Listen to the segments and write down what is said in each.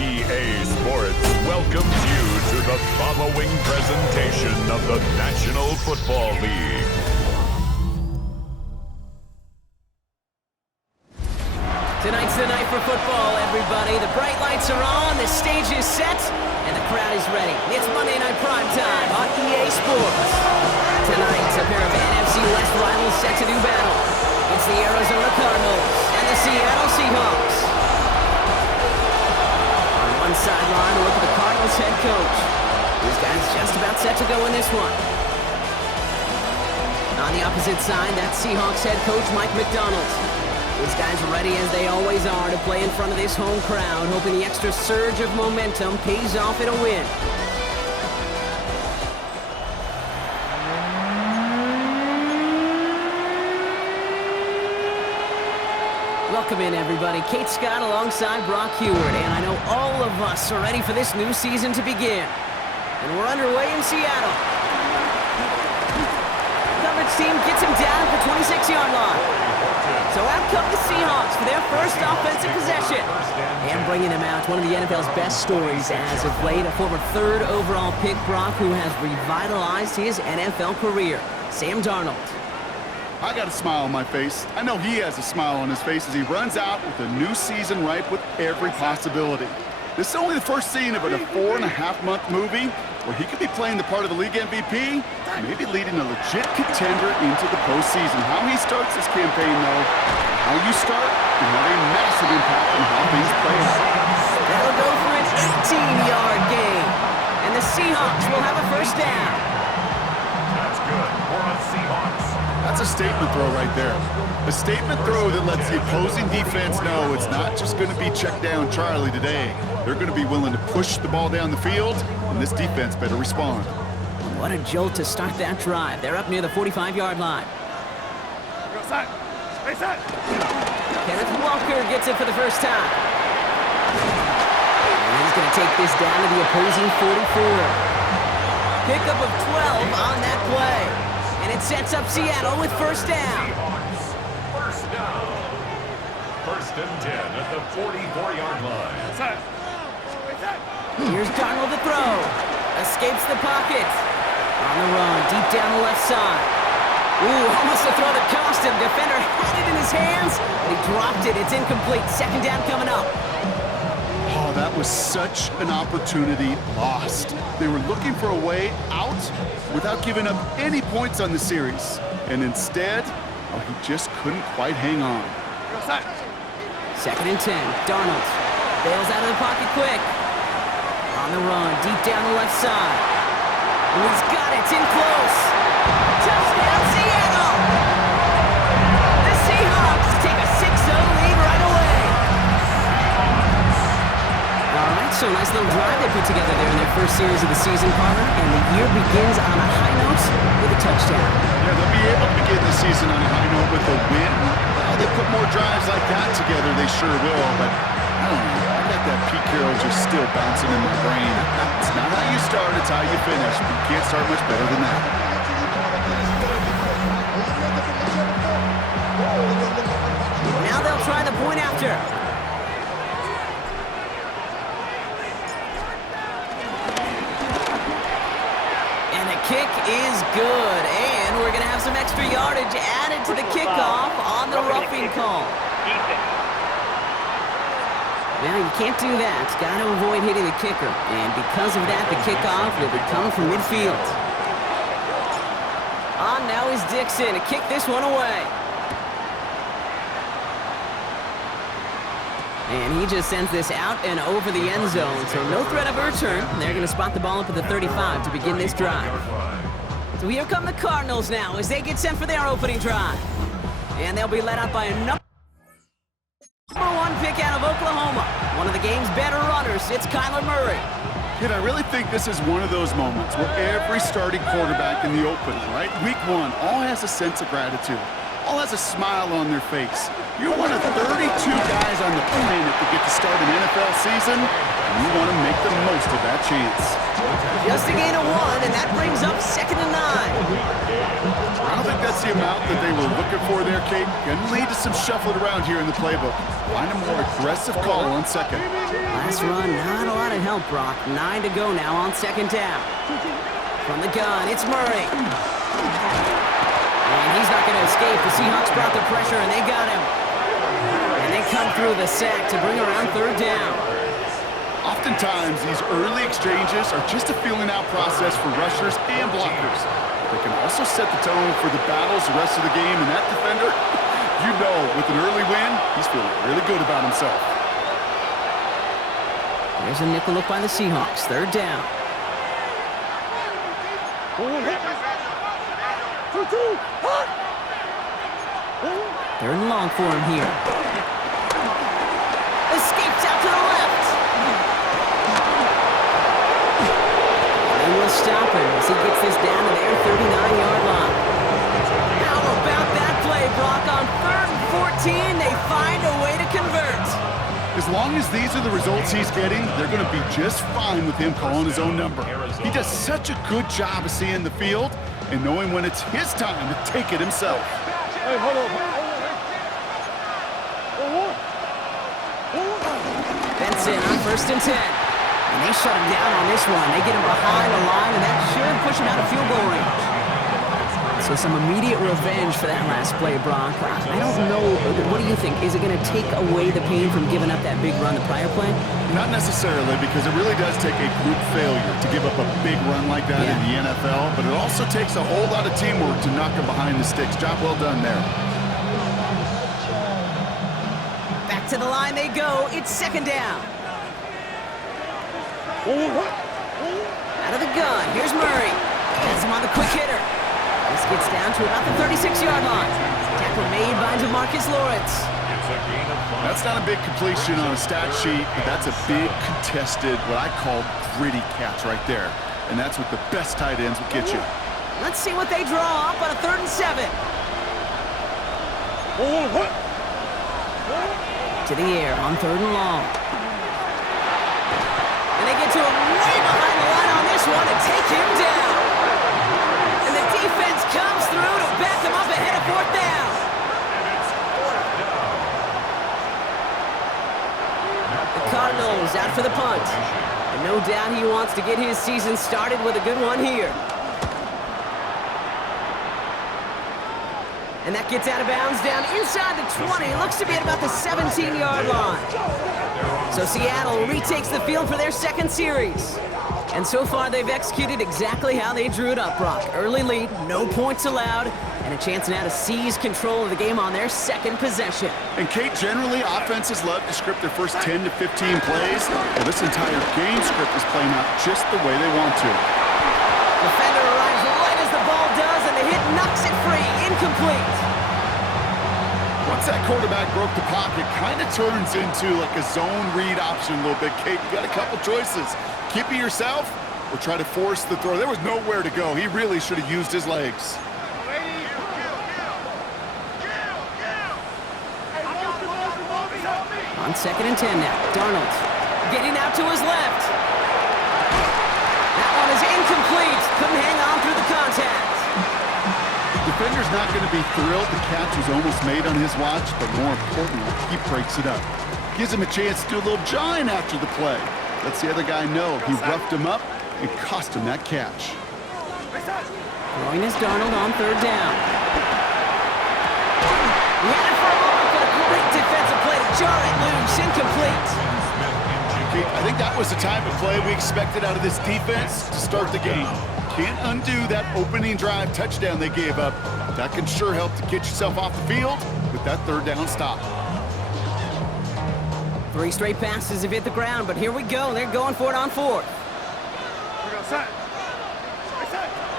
EA Sports welcomes you to the following presentation of the National Football League. Tonight's the night for football, everybody. The bright lights are on, the stage is set, and the crowd is ready. It's Monday Night Primetime on EA Sports. Tonight, a pair of NFC West rivals set to do battle. It's the Arizona Cardinals and the Seattle Seahawks. On one sideline, a look at the Cardinals head coach. This guy's just about set to go in this one. On the opposite side, that's Seahawks head coach Mike McDonald. These guys are ready, as they always are, to play in front of this home crowd, hoping the extra surge of momentum pays off in a win. Welcome in, everybody. Kate Scott alongside Brock Heward, and I know all of us are ready for this new season to begin. And we're underway in Seattle. The coverage team gets him down at the 26-yard line. So out come the Seahawks for their first offensive possession. And bringing him out, one of the NFL's best stories as of late, a former third overall pick, Brock, who has revitalized his NFL career, Sam Darnold. I got a smile on my face. I know he has a smile on his face as he runs out with a new season ripe with every possibility. This is only the first scene of a 4.5-month movie where he could be playing the part of the league MVP, maybe leading a legit contender into the postseason. How he starts this campaign, though, how you start can have a massive impact on how things play out. That'll go for an 18-yard gain, and the Seahawks will have a first down. That's good for the Seahawks. That's a statement throw right there. A statement throw that lets the opposing defense know it's not just going to be check down Charlie today. They're going to be willing to push the ball down the field, and this defense better respond. What a jolt to start that drive. They're up near the 45-yard line. Kenneth Walker gets it for the first time. And he's going to take this down to the opposing 44. Pickup of 12 on that play. And it sets up Seattle with first down. First down. First and 10 at the 44-yard line. Here's Darnold to throw. Escapes the pocket. On the run, deep down the left side. Ooh, almost a throw that cost him. Defender had it in his hands, but he dropped it. It's incomplete. Second down coming up. Oh, that was such an opportunity lost. They were looking for a way out without giving up any points on the series. And instead, oh, he just couldn't quite hang on. Second and 10. Darnold bails out of the pocket quick. On the run, deep down the left side. And he's got it. It's in close. Touchdown, Seattle! The Seahawks take a 6-0 lead right away. All right, so nice little drive they put together there in their first series of the season, partner. And the year begins on a high note with a touchdown. Yeah, they'll be able to begin the season on a high note with a win. Well, they put more drives like that together, they sure will. But I don't know. I got that Pete Carroll just still bouncing in my brain. It's not how you start, it's how you finish. But you can't start much better than that. Now they'll try the point after. And the kick is good. And we're going to have some extra yardage added to the kickoff on the roughing call. Now, you can't do that. Got to avoid hitting the kicker. And because of that, the kickoff will be coming from midfield. On now is Dixon to kick this one away. And he just sends this out and over the end zone. So no threat of a return. They're going to spot the ball up at the 35 to begin this drive. So here come the Cardinals now as they get sent for their opening drive. And they'll be led out by a number one pick out of Oklahoma. One of the game's better runners. It's Kyler Murray. Kid, I really think this is one of those moments where every starting quarterback in the opening, right? Week one, all has a sense of gratitude. All has a smile on their face. You're one of 32 guys on the planet that get to start an NFL season, and you want to make the most of that chance. Just a gain of 1, and that brings up 2nd and 9. I don't think that's the amount that they were looking for there, Kate. Going to lead to some shuffling around here in the playbook. Find a more aggressive call on second. Last run, not a lot of help, Brock. 9 to go now on second down. From the gun, it's Murray. And he's not going to escape. The Seahawks brought the pressure, and they got him. And they come through the sack to bring around third down. Oftentimes, these early exchanges are just a feeling-out process for rushers and blockers. They can also set the tone for the battles the rest of the game, and that defender, you know, with an early win, he's feeling really good about himself. There's a nickel look by the Seahawks. Third down. Third and long for him here. Escapes out to the left. They will stop him as he gets this down to their 39-yard line. How about that play, Brock? On 3rd and 14, they find a way to convert. As long as these are the results he's getting, they're going to be just fine with him calling his own number. He does such a good job of seeing the field and knowing when it's his time to take it himself. Hey, hold on. Benson on 1st and 10. And they shut him down on this one. They get him behind the line, and that should push him out of field goal range. So some immediate revenge for that last play, Brock. I don't know. What do you think? Is it going to take away the pain from giving up that big run the prior play? Not necessarily, because it really does take a group failure to give up a big run like that in the NFL, but it also takes a whole lot of teamwork to knock him behind the sticks. Job well done there. Back to the line they go. It's second down. Out of the gun. Here's Murray. Has him on the quick hitter. This gets down to about the 36-yard line. Tackle made by DeMarcus Lawrence. That's not a big completion on a stat sheet, but that's a big contested, what I call gritty catch right there. And that's what the best tight ends will get you. Let's see what they draw up on a 3rd and 7. To the air on 3rd and long. And they get to him way behind the line on this one and take him down. And the defense comes through to back them up ahead of 4th down. The Cardinals out for the punt. And no doubt he wants to get his season started with a good one here. And that gets out of bounds down inside the 20. Looks to be at about the 17-yard line. So Seattle retakes the field for their second series. And so far, they've executed exactly how they drew it up, Brock. Early lead, no points allowed, and a chance now to seize control of the game on their second possession. And Kate, generally, offenses love to script their first 10 to 15 plays. Well, this entire game script is playing out just the way they want to. Defender arrives right as the ball does, and the hit knocks it free. Incomplete. Once that quarterback broke the pocket, kind of turns into like a zone read option a little bit. Kate, you got a couple choices. Keep it yourself or try to force the throw. There was nowhere to go. He really should have used his legs. On 2nd and 10 now, Darnold getting out to his left. That one is incomplete. Couldn't hang on through the contact. Defender's not going to be thrilled the catch was almost made on his watch, but more importantly, he breaks it up. Gives him a chance to do a little jawing after the play. Lets the other guy know he roughed him up and cost him that catch. Throwing is Darnold on 3rd down. He had it for a moment, but a great defensive play to jar it loose. Incomplete. I think that was the type of play we expected out of this defense to start the game. Can't undo that opening drive touchdown they gave up. That can sure help to get yourself off the field with that 3rd down stop. 3 straight passes have hit the ground, but here we go. They're going for it on 4th.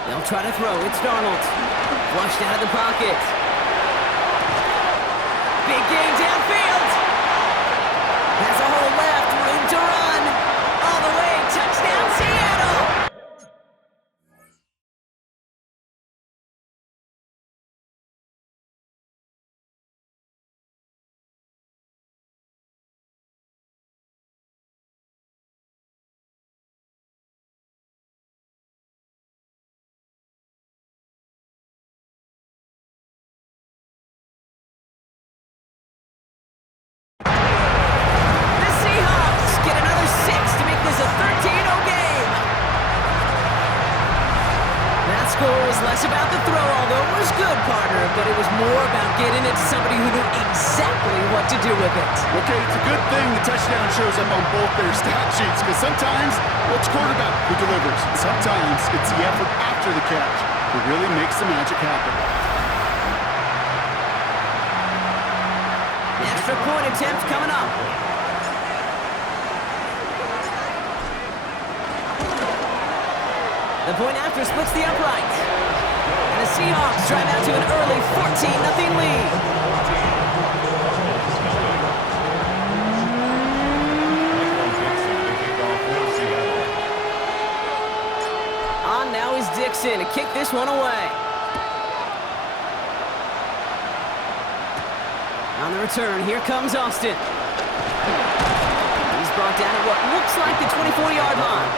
They'll try to throw. It's Darnold. Flushed out of the pocket. Big gain downfield. Has a hole left. Room to run. All the way. Touchdown, Seattle. more about getting it to somebody who knew exactly what to do with it. Okay, it's a good thing the touchdown shows up on both their stat sheets, because sometimes it's quarterback who delivers. Sometimes it's the effort after the catch that really makes the magic happen. Extra point attempt coming up. The point after splits the upright. And the Seahawks drive out to an early 14-0 lead. On now is Dixon to kick this one away. On the return, here comes Austin. He's brought down at what looks like the 24-yard line.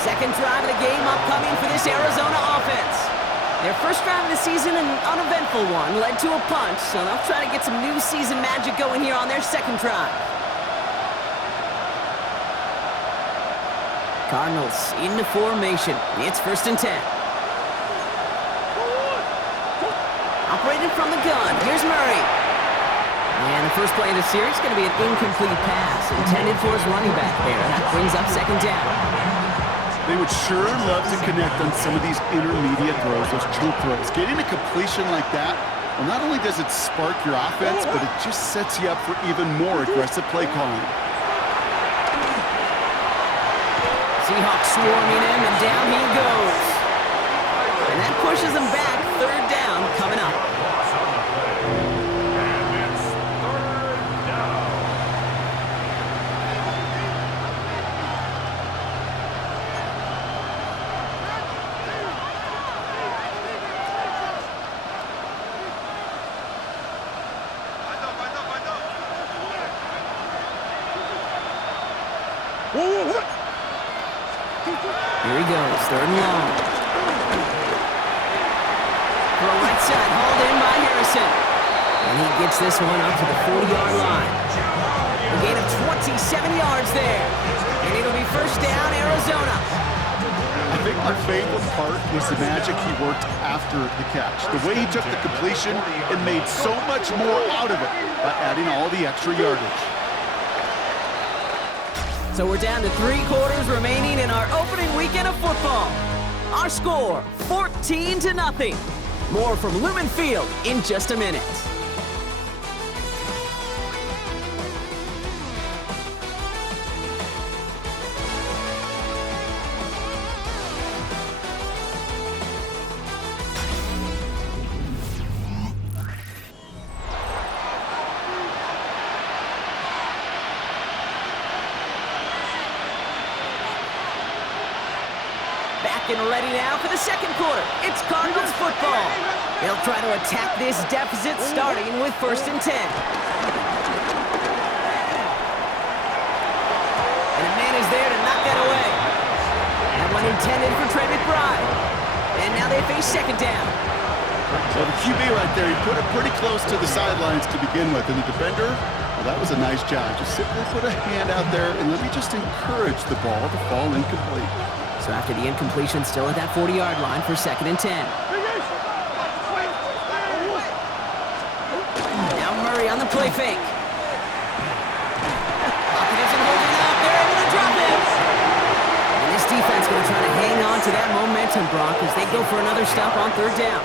Second drive of the game upcoming for this Arizona offense. Their first drive of the season, an uneventful one, led to a punch, so they'll try to get some new season magic going here on their second drive. Cardinals into formation. It's 1st and 10. Operated from the gun. Here's Murray. And the first play of the series is going to be an incomplete pass intended for his running back there. That brings up 2nd down. They would sure love to connect on some of these intermediate throws, those chunk throws. Getting a completion like that, well, not only does it spark your offense, but it just sets you up for even more aggressive play calling. Seahawks swarming him, and down he goes. And that pushes him back. 3rd down coming up. Here he goes, 3rd and long. Throw right side, hauled in by Harrison. And he gets this one up to the 40-yard line. A gain of 27 yards there. And it'll be 1st down, Arizona. I think my favorite part was the magic he worked after the catch. The way he took the completion and made so much more out of it by adding all the extra yardage. So we're down to 3 quarters remaining in our opening weekend of football. Our score, 14-0. More from Lumen Field in just a minute. Back and ready now for the second quarter. It's Cardinals football. They'll try to attack this deficit starting with 1st and 10. And a man is there to knock that away. That one intended for Trey McBride. And now they face 2nd down. So the QB right there, he put it pretty close to the sidelines to begin with. And the defender, well, that was a nice job. Just simply put a hand out there and let me just encourage the ball to fall incomplete. So after the incompletion, still at that 40-yard line for 2nd and 10. Now Murray on the play fake. Pocket isn't holding up. They're able to drop him. And this defense going to try to hang on to that momentum, Brock, as they go for another stop on 3rd down.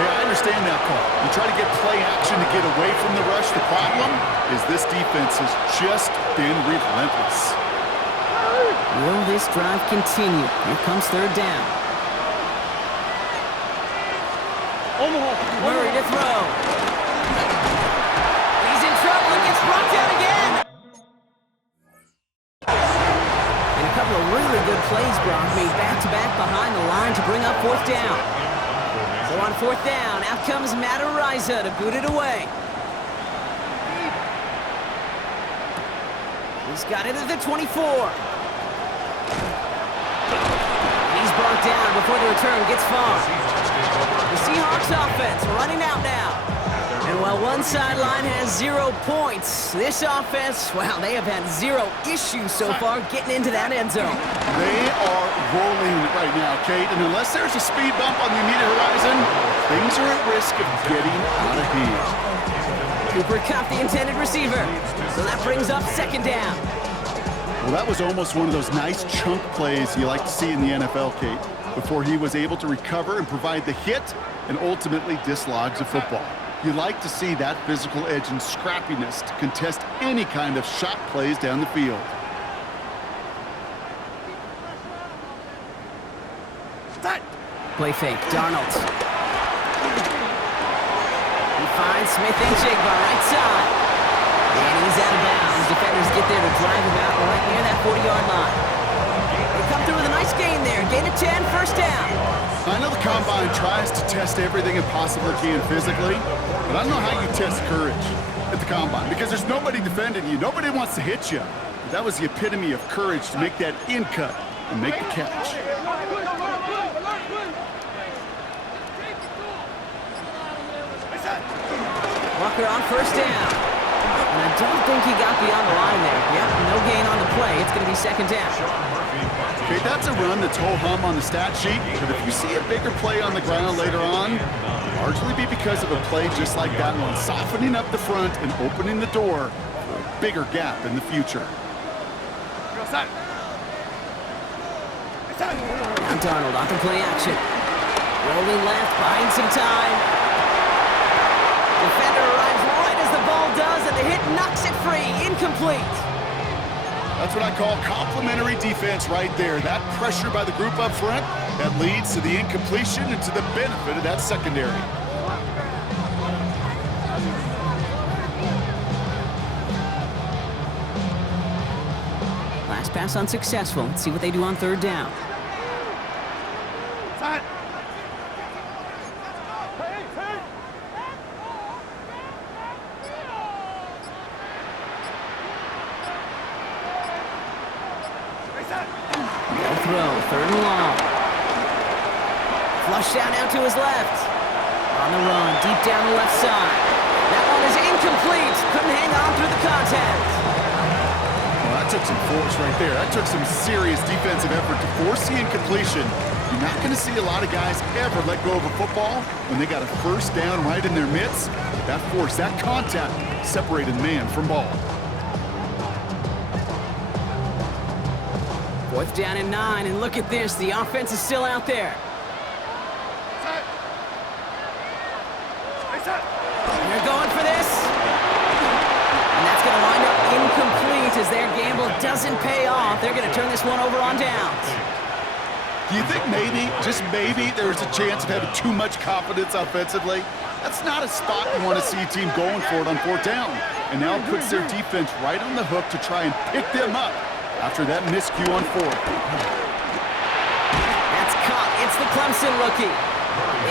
Hey, I understand that call. You try to get play action to get away from the rush. The problem is this defense has just been relentless. Will this drive continue? Here comes 3rd down. Murray to throw. He's in trouble and gets brought down again. And a couple of really good plays, Brock, made back-to-back behind the line to bring up 4th down. So on 4th down, out comes Matt Ariza to boot it away. He's got it at the 24. He's brought down before the return gets far. The Seahawks offense running out now. And while one sideline has 0 points, this offense, well, they have had 0 issues so far getting into that end zone. They are rolling right now, Kate, and unless there's a speed bump on the immediate horizon, things are at risk of getting out of hand. Cooper Kupp, the intended receiver. So that brings up 2nd down. Well, that was almost one of those nice chunk plays you like to see in the NFL, Kate, before he was able to recover and provide the hit and ultimately dislodge the football. You like to see that physical edge and scrappiness to contest any kind of shot plays down the field. Play fake, Darnold. He finds Smith and Jigba right side. And he's out of bounds. Defenders get there to drive him out right near that 40-yard line. They come through with a nice gain there. Gain of 10, 1st down. I know the Combine tries to test everything it possibly can physically, but I don't know how you test courage at the Combine because there's nobody defending you. Nobody wants to hit you. But that was the epitome of courage to make that in cut and make the catch. Walker on 1st down. And I don't think he got beyond the line there. Yep, no gain on the play. It's going to be 2nd down. Okay, that's a run that's ho-hum on the stat sheet, but if you see a bigger play on the ground later on, largely be because of a play just like that one, softening up the front and opening the door for a bigger gap in the future. Now Darnold off the play action. Rolling left, buying some time. Defender arrives right as the ball does, and the hit knocks it free. Incomplete. That's what I call complimentary defense right there. That pressure by the group up front, that leads to the incompletion and to the benefit of that secondary. Last pass unsuccessful. Let's see what they do on 3rd down. Throw, 3rd and long. Flush down out to his left. On the run, deep down the left side. That one is incomplete. Couldn't hang on through the contact. Well, that took some force right there. That took some serious defensive effort to force the incompletion. You're not going to see a lot of guys ever let go of a football when they got a 1st down right in their midst. That force, that contact separated man from ball. 4th down and 9, and look at this. The offense is still out there. They're going for this. And that's going to wind up incomplete as their gamble doesn't pay off. They're going to turn this one over on downs. Do you think maybe, just maybe, there's a chance of having too much confidence offensively? That's not a spot you want to see a team going for it on 4th down. And now it puts their defense right on the hook to try and pick them up after that miscue on 4th. That's caught. It's the Clemson rookie.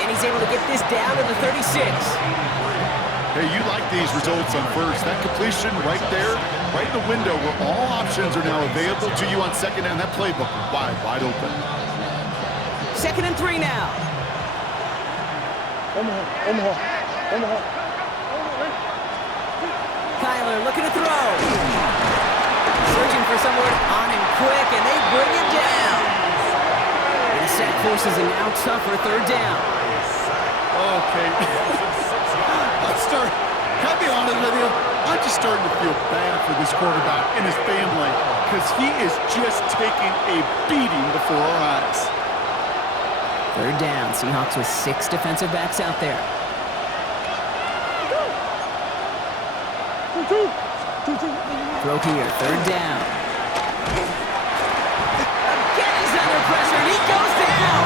And he's able to get this down to the 36. Hey, you like these results on 1st. That completion right there, right in the window where all options are now available to you on 2nd down. That playbook wide open. 2nd and 3 now. Omaha. Kyler looking to throw. Searching for someone on him quick, and they bring him down. And the sack forces a now tougher 3rd down. Okay. Can I be honest with you? I'm just starting to feel bad for this quarterback and his family because he is just taking a beating before our eyes. 3rd down. Seahawks with 6 defensive backs out there. Throw here, 3rd down. Again, he's under pressure, and he goes down.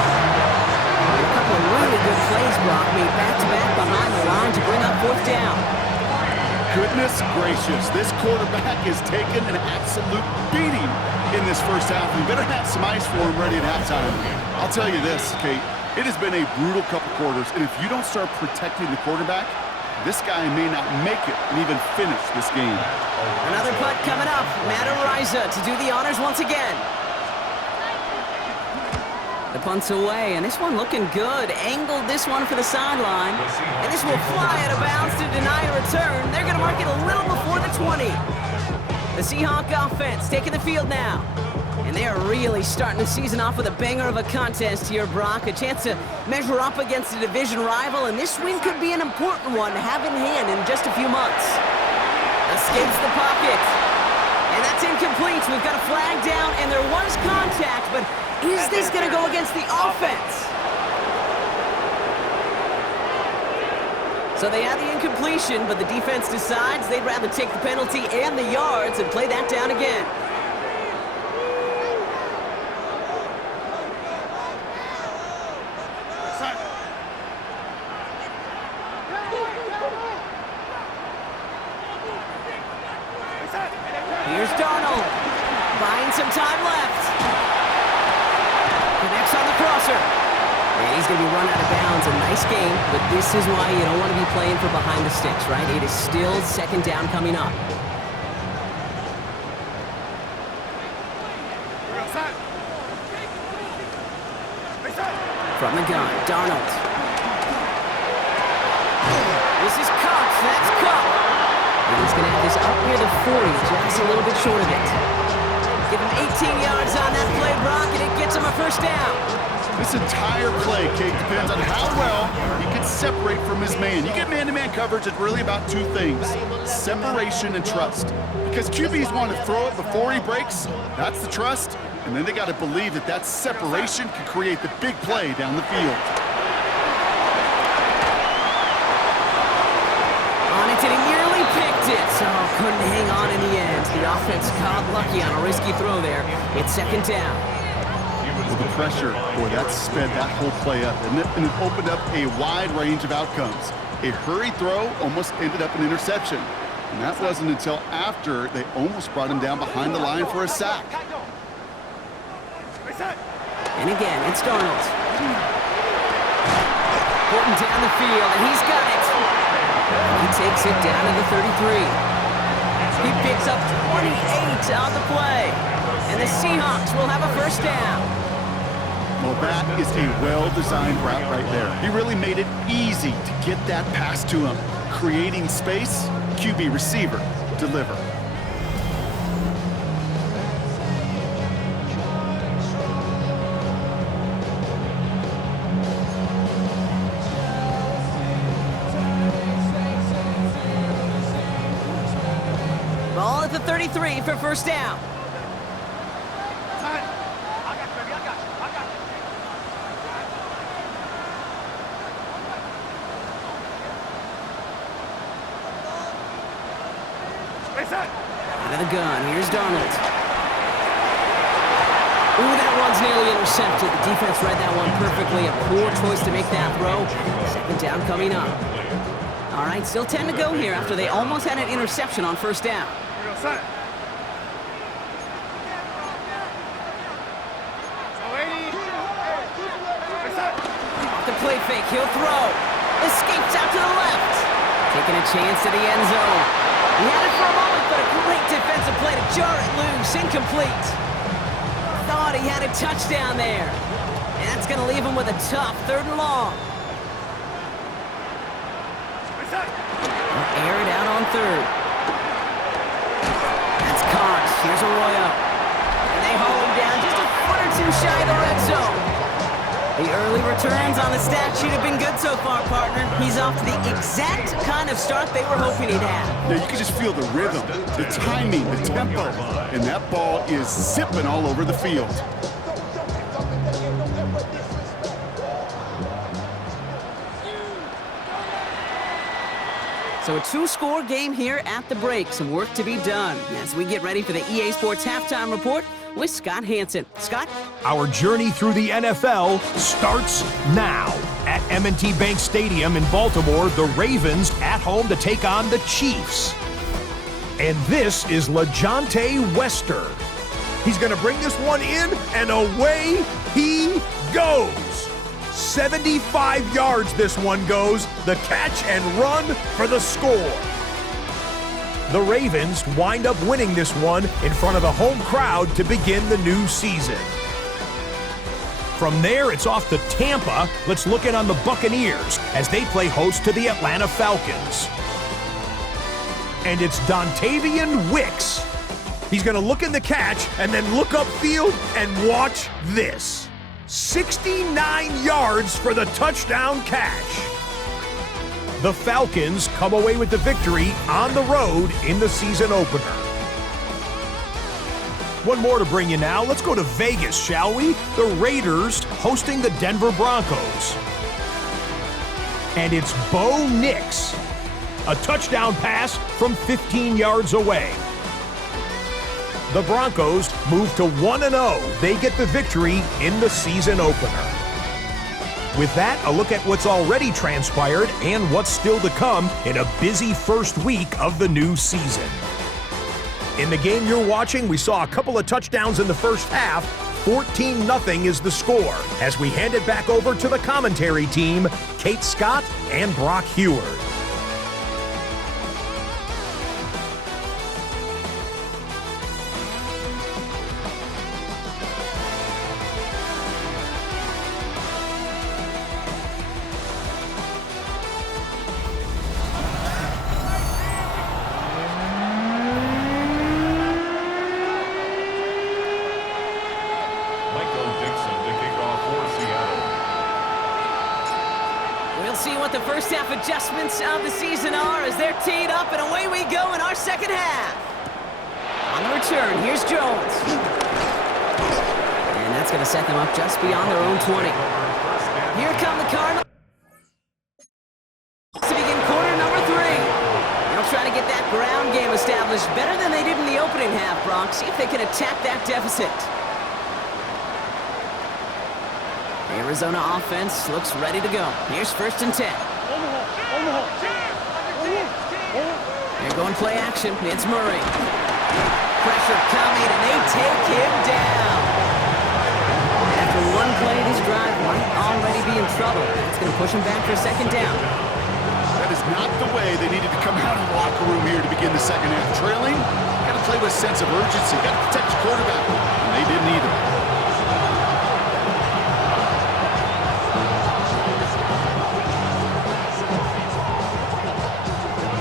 A couple of really good plays, Brock, made back-to-back behind the line to bring up 4th down. Goodness gracious, this quarterback has taken an absolute beating in this 1st half. We better have some ice for him ready at halftime. I'll tell you this, Kate, it has been a brutal couple quarters, and if you don't start protecting the quarterback, this guy may not make it and even finish this game. Another punt coming up. Matt Ariza to do the honors once again. The punt's away, and this one looking good. Angled this one for the sideline. And this will fly out of bounds to deny a return. They're going to mark it a little before the 20. The Seahawk offense taking the field now. And they are really starting the season off with a banger of a contest here, Brock. A chance to measure up against a division rival, and this win could be an important one to have in hand in just a few months. Escapes the pocket. And that's incomplete. We've got a flag down, and there was contact, but is this going to go against the offense? So they had the incompletion, but the defense decides they'd rather take the penalty and the yards and play that down again. Here's Darnold, buying some time left. Connects on the crosser. And he's going to be run out of bounds. A nice game, but this is why you don't want to be playing for behind the sticks, right? It is still second down coming up. From the gun, Darnold. This is Cox. That's Cox. And he's going to have this up near the 40, just a little bit short of it. Give him 18 yards on that play, Brock, and it gets him a first down. This entire play, Kate, depends on how well he can separate from his man. You get man-to-man coverage, it's really about two things, separation and trust. Because QBs want to throw it before he breaks, that's the trust, and then they got to believe that that separation can create the big play down the field. On it, and he nearly picked it, so couldn't hang on in the end. The offense got lucky on a risky throw there. It's second down. With the pressure, boy, that sped that whole play up, and it opened up a wide range of outcomes. A hurried throw almost ended up an interception, and that wasn't until after they almost brought him down behind the line for a sack. And again, it's Darnold. Putting down the field, and he's got it. He takes it down to the 33. He picks up 28 on the play, and the Seahawks will have a first down. Well, that is a well-designed route right there. He really made it easy to get that pass to him. Creating space, QB receiver, deliver. Ball at the 33 for first down. Out of the gun, here's Darnold. Ooh, that one's nearly intercepted. The defense read that one perfectly. A poor choice to make that throw. Second down coming up. All right, still 10 to go here after they almost had an interception on first down. Off the play fake, he'll throw. Escapes out to the left. Taking a chance to the end zone. He had it for a moment, but a great defensive play to jar it loose. Incomplete. Thought he had a touchdown there. And that's going to leave him with a tough third and long. They'll air it out on third. That's Cox. Here's Arroyo. And they haul him down just a foot or two shy of the red zone. The early returns on the stat sheet have been good so far, partner. He's off to the exact kind of start they were hoping he'd have. Yeah, you can just feel the rhythm, the timing, the tempo, and that ball is zipping all over the field. So a two-score game here at the break. Some work to be done as we get ready for the EA Sports Halftime Report with Scott Hansen. Scott? Our journey through the NFL starts now. At M&T Bank Stadium in Baltimore, the Ravens at home to take on the Chiefs. And this is LaJohntay Wester. He's going to bring this one in, and away he goes. 75 yards this one goes. The catch and run for the score. The Ravens wind up winning this one in front of the home crowd to begin the new season. From there, it's off to Tampa. Let's look in on the Buccaneers as they play host to the Atlanta Falcons. And it's Dontavian Wicks. He's going to look in the catch and then look upfield and watch this. 69 yards for the touchdown catch. The Falcons come away with the victory on the road in the season opener. One more to bring you now. Let's go to Vegas, shall we? The Raiders hosting the Denver Broncos. And it's Bo Nix. A touchdown pass from 15 yards away. The Broncos move to 1-0. They get the victory in the season opener. With that, a look at what's already transpired and what's still to come in a busy first week of the new season. In the game you're watching, we saw a couple of touchdowns in the first half. 14-0 is the score as we hand it back over to the commentary team, Kate Scott and Brock Heward. The first half adjustments of the season are as they're teed up, and away we go in our second half. On the return, here's Jones. And that's going to set them up just beyond their own 20. Here come the Cardinals to begin quarter number 3. They'll try to get that ground game established better than they did in the opening half, Brock. See if they can attack that deficit. Arizona offense looks ready to go. Here's 1st and 10. They're going play action. It's Murray. Pressure coming, and they take him down. After one play, this drive might already be in trouble. It's going to push him back for a 2nd down. That is not the way they needed to come out of the locker room here to begin the second half. Trailing, got to play with a sense of urgency. Got to protect your quarterback, and they didn't either.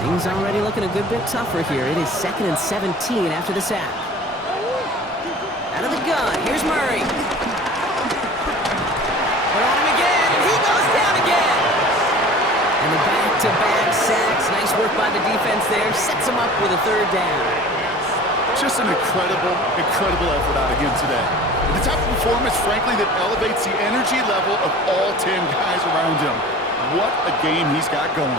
Things already looking a good bit tougher here. It is 2nd and 17 after the sack. Out of the gun, here's Murray. They're on him again, and he goes down again. And the back-to-back sacks. Nice work by the defense there. Sets him up with a 3rd down. Just an incredible effort out of him today. And the type of performance, frankly, that elevates the energy level of all 10 guys around him. What a game he's got going.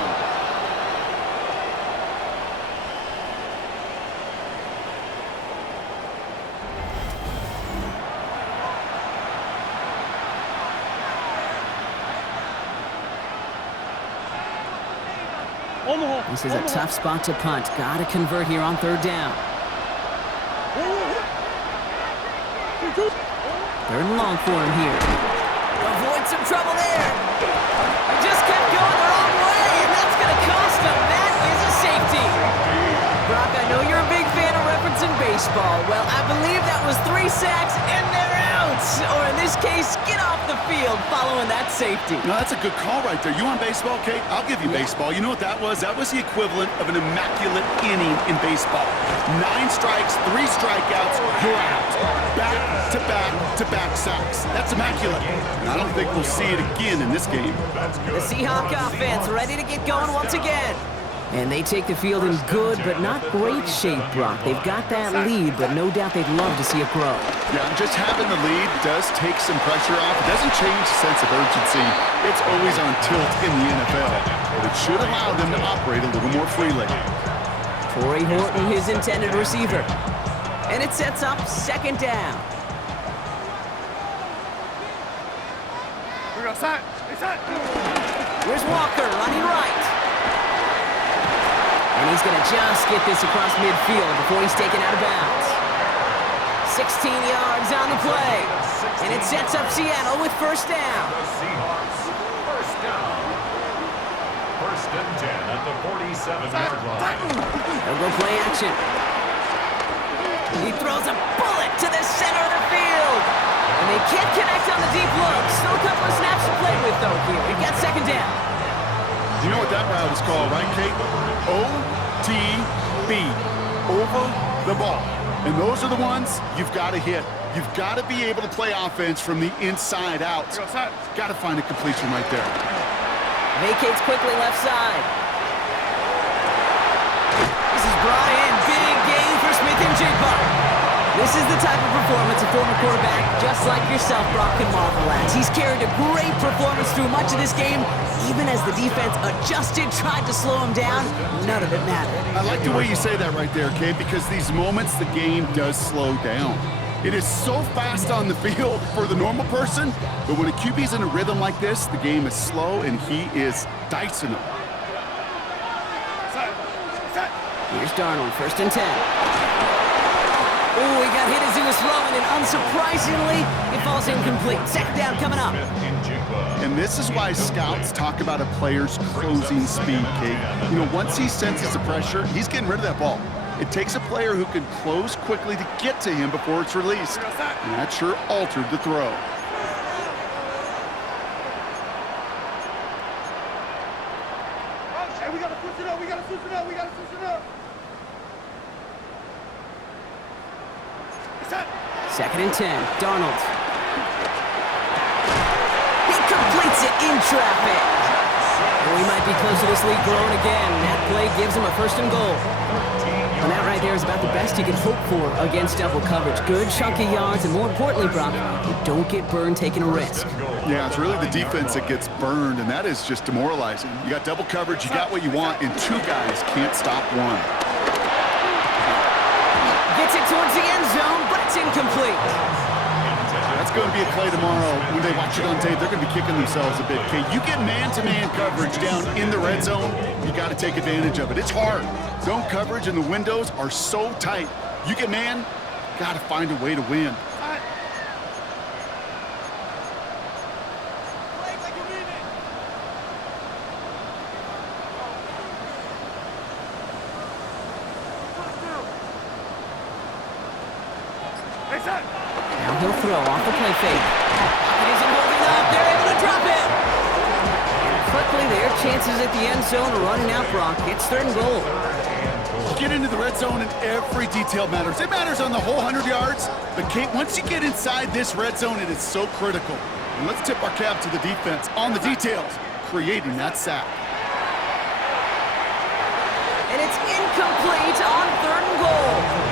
This is a tough spot to punt. Got to convert here on 3rd down. 3rd and long for him here. Avoid some trouble there. They just kept going their own way, and that's going to cost them. That is a safety. Brock, I know you're a big fan of referencing baseball. Well, I believe that was 3 sacks, and they're out. Or in this case, get off the field following that safety. No, that's a good call right there. You on baseball, Kate? I'll give you baseball. You know what that was? That was the equivalent of an immaculate inning in baseball. 9 strikes, 3 strikeouts, you're out. Back-to-back-to-back sacks. That's immaculate. And I don't think we'll see it again in this game. The Seahawk offense ready to get going once again. And they take the field in good but not great shape, Brock. They've got that lead, but no doubt they'd love to see it grow. Yeah, just having the lead does take some pressure off. It doesn't change the sense of urgency. It's always on tilt in the NFL. But it should allow them to operate a little more freely. Torrey Horton, his intended receiver. And it sets up 2nd down. Here's Walker running right. And he's going to just get this across midfield before he's taken out of bounds. 16 yards on the play. And it sets up Seattle with 1st down. The Seahawks, 1st down. 1st and 10 at the 47-yard line. They'll go play action. He throws a bullet to the center of the field. And they can't connect on the deep look. call, right, Kate? OTB, over the ball. And those are the ones you've got to hit. You've got to be able to play offense from the inside out. Got to find a completion right there. Vacates quickly left side. This is brought in. Big gain for Smith-Njigba. This is the type of performance a former quarterback just like yourself, Brock, can marvel at. He's carried a great performance through much of this game. Even as the defense adjusted, tried to slow him down, none of it mattered. I like the way you say that right there, Kate, because these moments the game does slow down. It is so fast on the field for the normal person, but when a QB's in a rhythm like this, the game is slow and he is dicing them. Here's Darnold, 1st and 10. Oh, he got hit as he was throwing, and unsurprisingly, it falls incomplete. 2nd down coming up. And this is why scouts talk about a player's closing speed, Kate. You know, once he senses the pressure, he's getting rid of that ball. It takes a player who can close quickly to get to him before it's released. And that sure altered the throw. Hey, we got to switch it up. We got to switch it up. We got to switch it up. 2nd and 10. Darnold. He completes it in traffic. And we might be close to this lead growing again. That play gives him a 1st and goal. And that right there is about the best you can hope for against double coverage. Good chunky yards, and more importantly, Brock, you don't get burned taking a risk. Yeah, it's really the defense that gets burned, and that is just demoralizing. You got double coverage, you got what you want, and 2 guys can't stop one. Gets it towards the end zone, but it's incomplete. That's going to be a play tomorrow. When they watch it on tape, they're going to be kicking themselves a bit. Okay, you get man-to-man coverage down in the red zone, you got to take advantage of it. It's hard. Zone coverage and the windows are so tight. You get man, got to find a way to win. Now he'll throw off the play fake. It isn't holding up. They're able to drop it. And quickly, their chances at the end zone are running out, Brock. It's 3rd and goal. Get into the red zone and every detail matters. It matters on the whole 100 yards. But, Kate, once you get inside this red zone, it is so critical. And let's tip our cap to the defense on the details, creating that sack. And it's incomplete on 3rd and goal.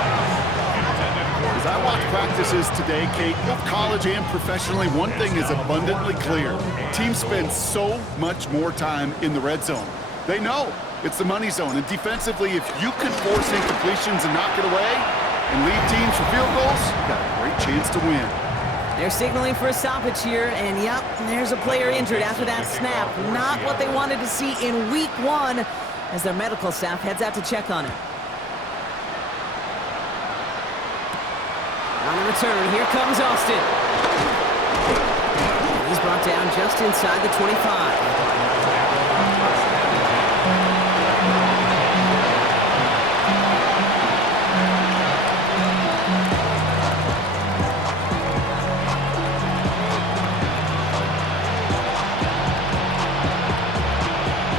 As I watch practices today, Kate, both college and professionally, one thing is abundantly clear. Teams spend so much more time in the red zone. They know it's the money zone. And defensively, if you can force incompletions and knock it away and lead teams for field goals, you got a great chance to win. They're signaling for a stoppage here, and yep, there's a player injured after that snap. Not what they wanted to see in week 1 as their medical staff heads out to check on him. On the return, here comes Austin. He's brought down just inside the 25.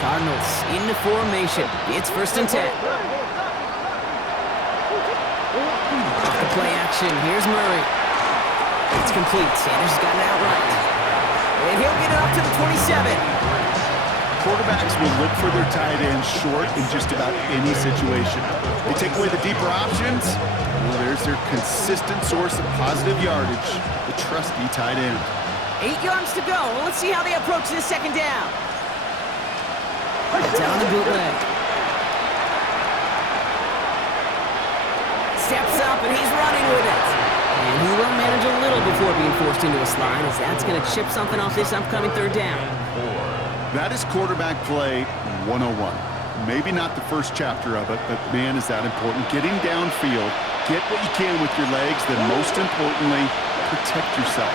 Cardinals into formation. It's 1st and 10. Play action. Here's Murray. It's complete. Sanders has got it outright. And he'll get it up to the 27. Quarterbacks will look for their tight ends short in just about any situation. They take away the deeper options. Well, there's their consistent source of positive yardage, the trusty tight end. 8 yards to go. Well, let's see how they approach this 2nd down. Down the bootleg. Steps up, and he's running with it. And he will manage a little before being forced into a slide, as that's going to chip something off this upcoming 3rd down. That is quarterback play 101. Maybe not the first chapter of it, but man, is that important. Getting downfield, get what you can with your legs, then most importantly, protect yourself.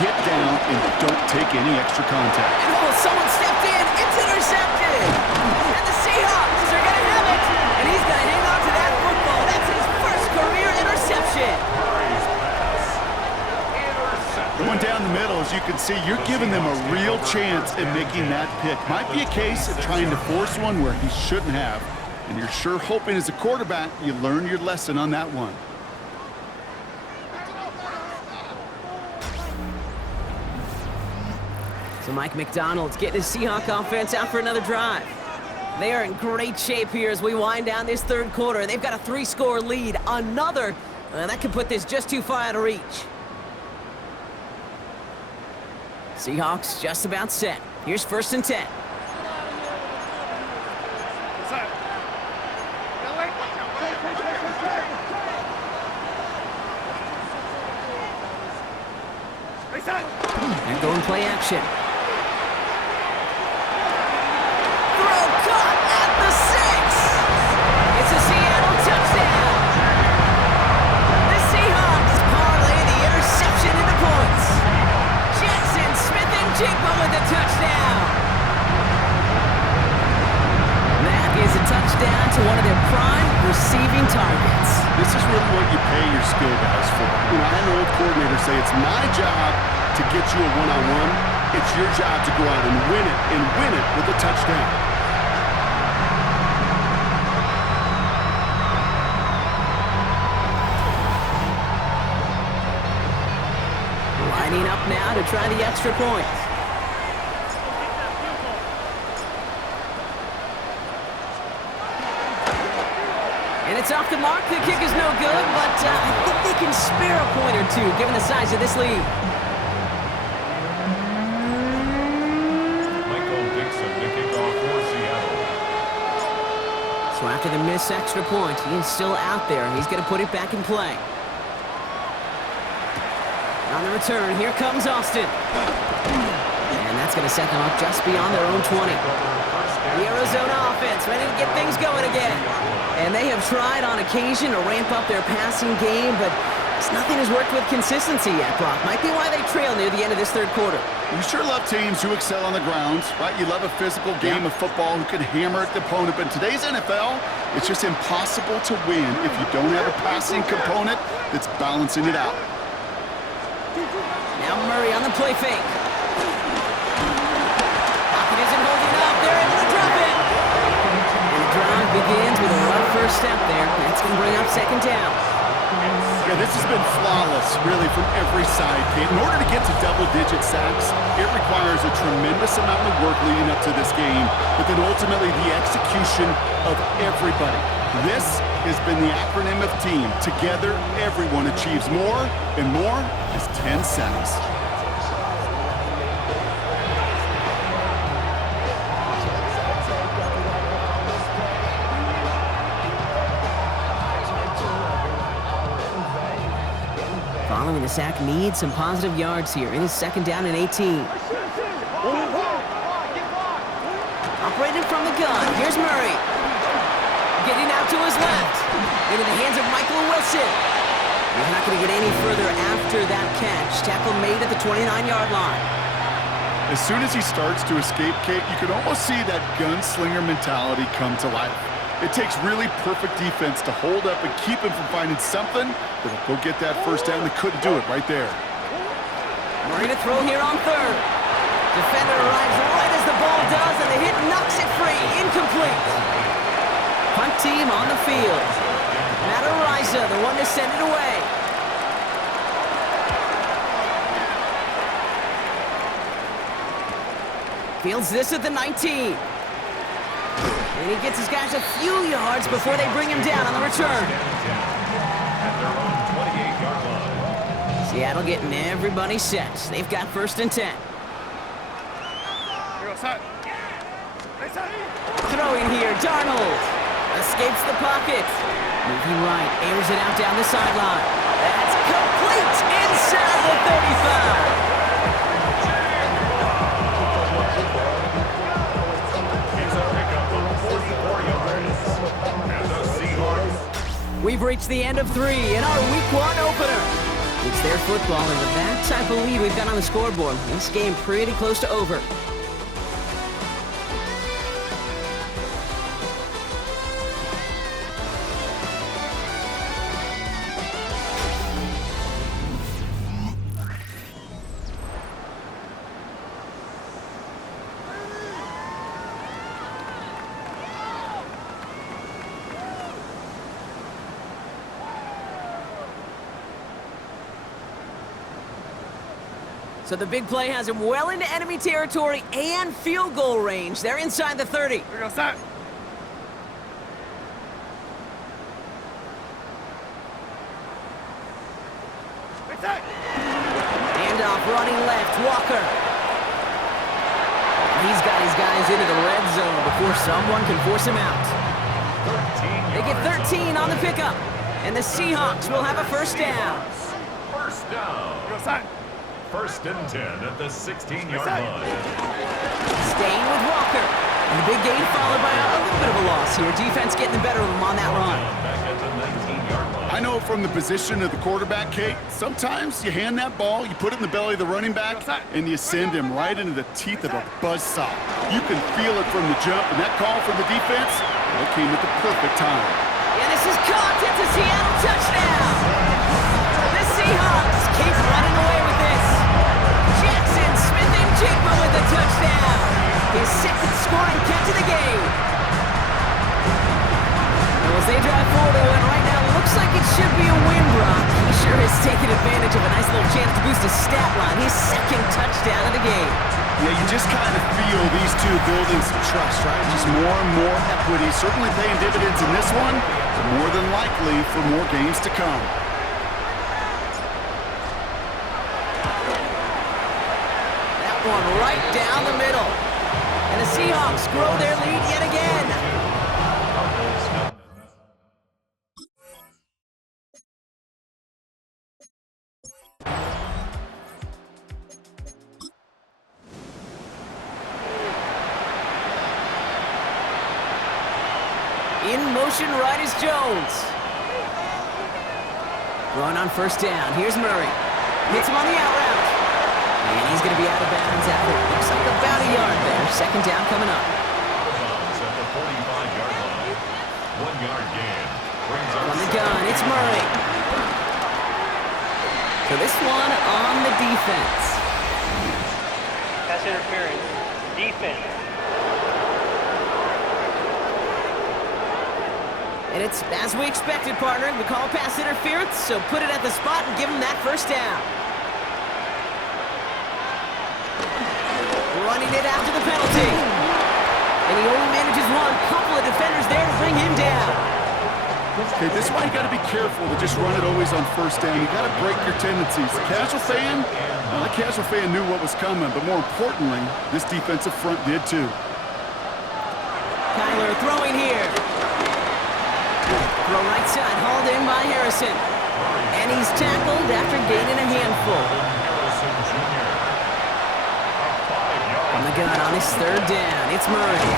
Get down and don't take any extra contact. And oh, someone stepped in. It's intercepted. And the Seahawks are going to have it. And he's going to hang on to that football. That's his first career interception. Going down the middle, as you can see, you're giving them a real chance at making that pick. Might be a case of trying to force one where he shouldn't have. And you're sure hoping as a quarterback you learn your lesson on that one. So Mike McDonald's getting his Seahawk offense out for another drive. They are in great shape here as we wind down this third quarter. They've got a 3-score lead. Another, that could put this just too far out of reach. Seahawks just about set. Here's 1st and 10. And going play action. Throw caught at the 6. It's a Seattle touchdown. The Seahawks parlay the interception into points. Jackson Smith-Njigba with a touchdown. That is a touchdown to one of their prime receiving targets. This is really what you pay your skill guys for. You know, I had an old coordinator say it's my job to get you a one-on-one. It's your job to go out and win it with a touchdown. Lining up now to try the extra point. And it's off the mark. The kick is no good, but I think they can spare a point or two given the size of this lead. So after the missed extra point, he is still out there. He's going to put it back in play. On the return, here comes Austin. And that's going to set them up just beyond their own 20. The Arizona offense ready to get things going again. And they have tried on occasion to ramp up their passing game, but nothing has worked with consistency yet, Brock. Might be why they trail near the end of this third quarter. You sure love teams who excel on the ground, right? You love a physical game of football who can hammer at the opponent. But in today's NFL, it's just impossible to win if you don't have a passing component that's balancing it out. Now Murray on the play fake. Pocket isn't holding up. They're able to drop it. And the drive begins with a rough first step there. That's going to bring up 2nd down. Yeah, this has been flawless, really, from every side, Kate. In order to get to double-digit sacks, it requires a tremendous amount of work leading up to this game, but then ultimately the execution of everybody. This has been the acronym of team. Together, everyone achieves more, and more is 10 sacks. Following the sack needs some positive yards here. It is 2nd down and 18. Operated from the gun. Here's Murray. Getting out to his left. Into the hands of Michael Wilson. He's not going to get any further after that catch. Tackle made at the 29-yard line. As soon as he starts to escape, Kate, you can almost see that gunslinger mentality come to life. It takes really perfect defense to hold up and keep him from finding something that'll go get that first down. They couldn't do it right there. Murray to throw here on 3rd. Defender arrives right as the ball does, and the hit knocks it free. Incomplete. Punt team on the field. Matt Ariza, the one to send it away. Fields this at the 19. And he gets his guys a few yards before they bring him down on the return. Seattle getting everybody set. They've got 1st and 10. Throwing here, Darnold. Escapes the pocket. Moving right, airs it out down the sideline. That's complete inside the 35. We've reached the end of 3 in our Week 1 opener. It's their football, and with that type of lead we've got on the scoreboard, this game pretty close to over. So the big play has him well into enemy territory and field goal range. They're inside the 30. Here we go, start. Handoff running left, Walker. He's got his guys into the red zone before someone can force him out. They get 13 on the pickup, and the Seahawks will have a first down. First down. Here we go, start. First and 10 at the 16-yard line. Staying with Walker. And the big gain followed by a little bit of a loss here. Defense getting the better of him on that run. Back at the 19-yard line. I know from the position of the quarterback, Kate, sometimes you hand that ball, you put it in the belly of the running back, and you send him right into the teeth of a buzzsaw. You can feel it from the jump, and that call from the defense, well, it came at the perfect time. And this is caught. It's a Seattle touchdown. The Seahawks keep running away with this. Jackson Smith-Njigba with a touchdown. His second scoring catch of the game. Well, as they drive forward, right now looks like it should be a win, Brock. He sure has taken advantage of a nice little chance to boost his stat line. His second touchdown of the game. Yeah, you just kind of feel these two building some trust, right? Just more and more equity, certainly paying dividends in this one, but more than likely for more games to come. That one right down the middle. And the Seahawks grow their lead yet again. In motion, right is Jones. Going on first down. Here's Murray. Hits him on the out route. And he's going to be out of bounds after it looks like about a yard there. Second down coming up. Bounds at the 45-yard line. 1 yard gain. Brings up From the gun, it's Murray. So this one on the defense. Pass interference. Defense. And it's as we expected, partner. We call pass interference, so put it at the spot and give him that first down. Running it after the penalty. And he only manages one. Couple of defenders there to bring him down. Okay, this is why you got to be careful to just run it always on first down. You got to break your tendencies. The casual fan knew what was coming, but more importantly, this defensive front did too. Kyler throwing here. Throw right side, hauled in by Harrison. And he's tackled after gaining a handful. Harrison Jr. On the gun on his third down, it's Murray.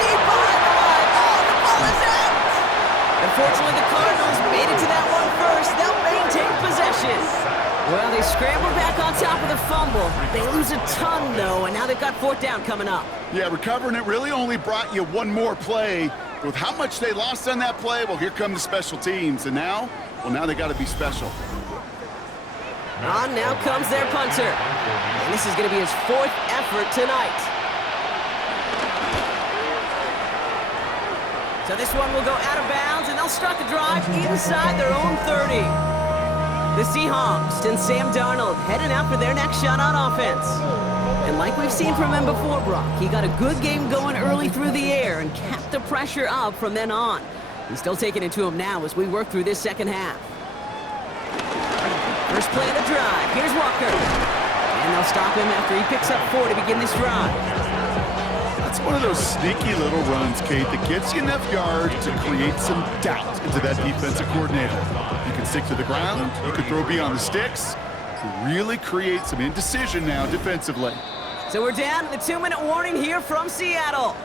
Deep behind the line. Oh, the ball is out! Unfortunately, the Cardinals made it to that one first. They'll maintain possession. Well, they scramble back on top of the fumble. They lose a ton, though, and now they've got fourth down coming up. Yeah, recovering it really only brought you one more play. With how much they lost on that play, well, here come the special teams. And now they got to be special. On now comes their punter. And this is going to be his fourth effort tonight. So this one will go out of bounds, and they'll start the drive inside their own 30. The Seahawks and Sam Darnold heading out for their next shot on offense. And like we've seen from him before, Brock, he got a good game going early through the air and kept the pressure up from then on. He's still taking it to him now as we work through this second half. First play of the drive. Here's Walker. And they'll stop him after he picks up 4 to begin this drive. That's one of those sneaky little runs, Kate, that gets you enough yards to create some doubt into that defensive coordinator. You can stick to the ground, you can throw beyond the sticks, really create some indecision now defensively. So we're down to the 2-minute warning here from Seattle.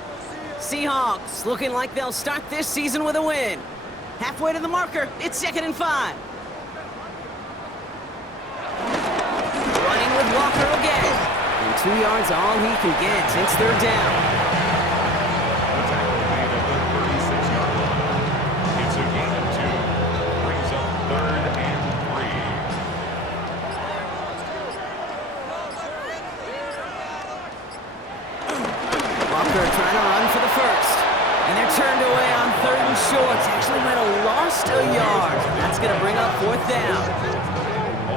Seahawks looking like they'll start this season with a win. Halfway to the marker, it's 2nd and 5. Running with Walker again. And 2 yards all he can get. It's 3rd down. The tackle made at the 36-yard line. It's a gain of 2. Brings up 3rd and 3. Walker trying to run for the first. And they're turned away on 3rd and short. Actually might have lost a yard. That's going to bring up 4th down.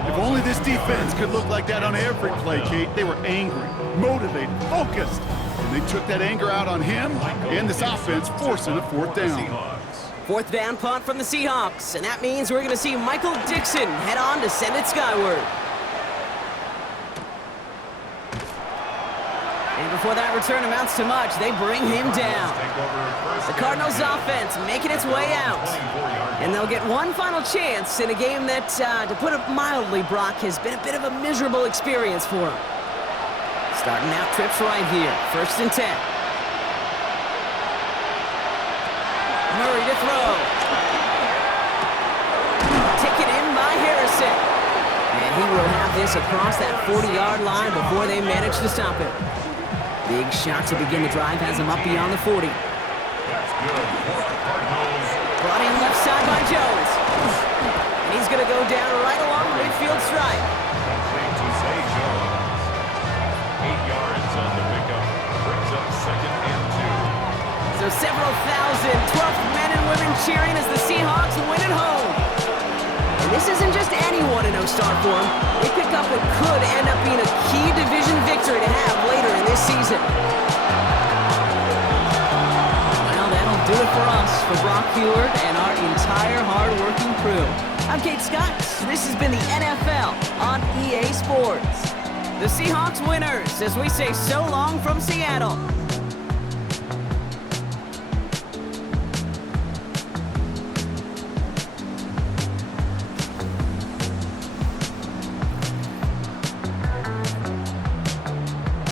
If only this defense could look like that on every play, Kate. They were angry, motivated, focused. And they took that anger out on him and this offense, forcing a fourth down. Fourth down punt from the Seahawks, and that means we're going to see Michael Dixon head on to send it skyward. And before that return amounts to much, they bring him down. The Cardinals offense making its way out. And they'll get one final chance in a game that, to put it mildly, Brock, has been a bit of a miserable experience for them. Starting out trips right here, 1st and 10. Murray to throw. Taken in by Harrison. And he will have this across that 40-yard line before they manage to stop him. Big shot to begin the drive has him up beyond the 40. Brought in left side by Jones. And he's going to go down right along the midfield stripe. 8 yards on the pickup. Brings up 2nd and 2. So several thousand 12th men and women cheering as the Seahawks win at home. And this isn't just anyone in no start form. They pick up what could end up being a key division victory to have later in this season. Well, that'll do it for us, for Brock Huard and our entire hard-working crew. I'm Kate Scott. This has been the NFL on EA Sports. The Seahawks winners as we say so long from Seattle.